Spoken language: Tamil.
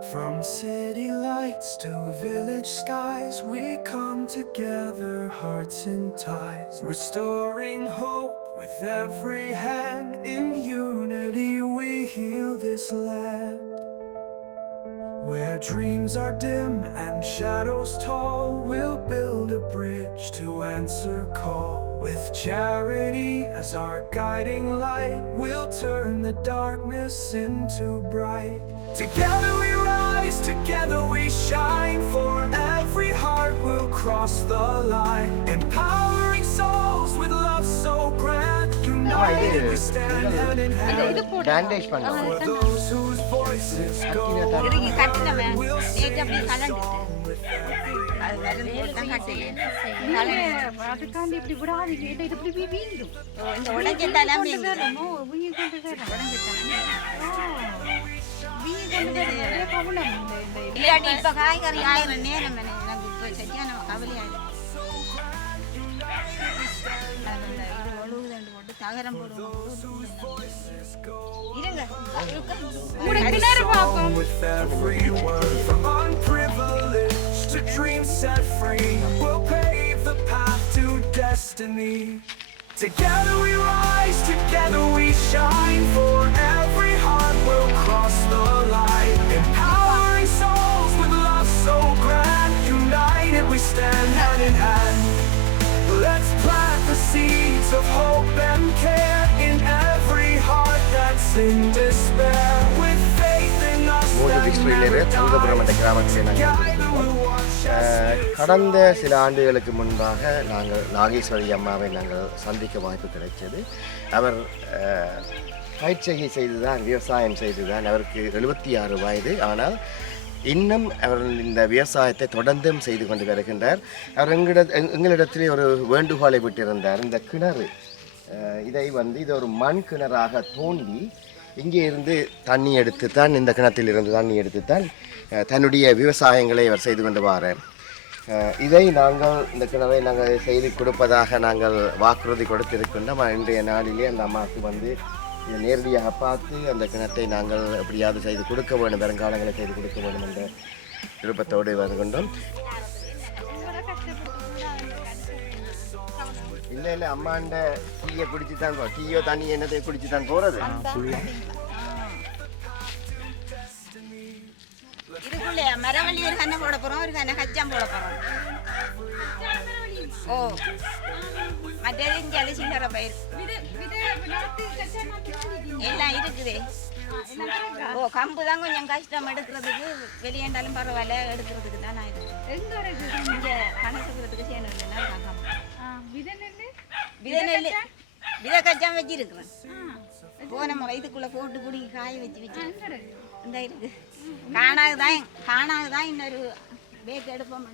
From city lights to village skies, we come together, hearts in ties, restoring hope with every hand. In unity we heal this land. Where dreams are dim and shadows tall, we'll build a bridge to answer call. With charity as our guiding light, we'll turn the darkness into bright. Together we rise, together we shine. For every heart we'll cross the line. Empowering souls with love so grand. United we stand hand in hand. Bandage For those whose voices go unheard, we'll sing this song with every அதுக்காண்டி இப்படி விடாதீங்க இல்லை இது இப்படி வீண்டும் இந்த உடைஞ்செல்லாம் இல்லாட்டி இப்ப காய்கறி ஆயிரம் நேரம் எனக்கு இப்ப சரியா நம்ம கவலையாயிடும் போட்டு தகரம் போடுவோம் இருங்க with everyone from unprivileged to dreams set free. We'll pave the path to destiny. Together we rise, together we shine. For every heart we'll cross the line. Empowering souls with love so grand. United we stand hand in hand. Let's plant the seeds of hope and care in every heart that's in despair. With faith in us that never dies. கடந்த சில ஆண்டுகளுக்கு முன்பாக நாங்கள் நாகேஸ்வரி அம்மாவை நாங்கள் சந்திக்க வாய்ப்பு கிடைத்தது. அவர் பயிற்சிகை செய்துதான், விவசாயம் செய்துதான். அவருக்கு 76 வயது. ஆனால் இன்னும் அவர் இந்த விவசாயத்தை தொடர்ந்தும் செய்து கொண்டு வருகின்றார். அவர் எங்களிடத்திலே ஒரு வேண்டுகோளை விட்டிருந்தார். இந்த கிணறு இதை இது ஒரு மண் கிணறாக தோண்டி இங்கே இருந்து தண்ணி எடுத்துத்தான், இந்த கிணற்றில் இருந்து தண்ணி எடுத்துத்தான் தன்னுடைய விவசாயங்களை அவர் செய்து கொண்டு வாரார். இதை இந்த கிணறை நாங்கள் செய்து கொடுப்பதாக நாங்கள் வாக்குறுதி கொடுத்திருக்கின்றோம். இன்றைய நாளிலே அந்த அம்மாவுக்கு இதை நேரடியாக பார்த்து அந்த கிணத்தை நாங்கள் எப்படியாவது செய்து கொடுக்க வேண்டும், வருங்காலங்களை செய்து கொடுக்க வேண்டும் என்ற விருப்பத்தோடு வருகின்றோம். இல்லை இல்லை, அம்மாண்ட டீயை குடிச்சு தான் டீயோ தண்ணி என்னதை குடிச்சு தான் போகிறது. இதுக்குள்ளே மரவள்ளி ஒரு கண்ணை போட போகிறோம், ஒரு கண்ணை கச்சாம் போட போகிறோம். ஓ மற்றது இங்கே சில்லற பயிர் எல்லாம் இருக்குது. ஓ கம்பு தான் கொஞ்சம் கஷ்டம் எடுக்கிறதுக்கு, வெளியேண்டாலும் பரவாயில்ல, எடுக்கிறதுக்கு தான் நான் இங்கே கணக்குறதுக்கு செய்யணும். இல்லைன்னா விதை நெல் விதை கச்சாம வச்சிருக்கிறேன். போன முறை இதுக்குள்ளே போட்டு குடி காய வச்சு இந்த இருக்கு. காணாதுதான் இன்னொரு பேக் எடுப்போம்.